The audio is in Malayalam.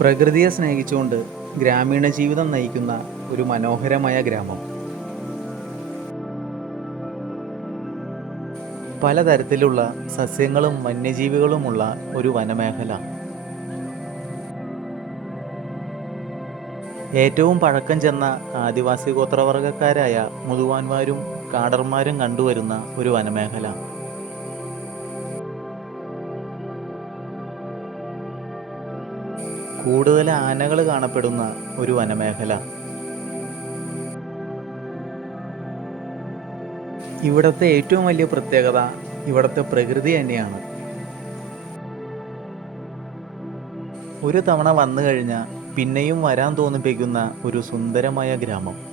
പ്രകൃതിയെ സ്നേഹിച്ചുകൊണ്ട് ഗ്രാമീണ ജീവിതം നയിക്കുന്ന ഒരു മനോഹരമായ ഗ്രാമം. പലതരത്തിലുള്ള സസ്യങ്ങളും വന്യജീവികളുമുള്ള ഒരു വനമേഖല. ഏറ്റവും പഴക്കം ചെന്ന ആദിവാസി ഗോത്രവർഗക്കാരായ മുതുവാന്മാരും കാടർമാരും കണ്ടുവരുന്ന ഒരു വനമേഖല. കൂടുതൽ ആനകൾ കാണപ്പെടുന്ന ഒരു വനമേഖല. ഇവിടുത്തെ ഏറ്റവും വലിയ പ്രത്യേകത ഇവിടുത്തെ പ്രകൃതി തന്നെയാണ്. ഒരു തവണ വന്നു കഴിഞ്ഞാൽ പിന്നെയും വരാൻ തോന്നിപ്പിക്കുന്ന ഒരു സുന്ദരമായ ഗ്രാമം.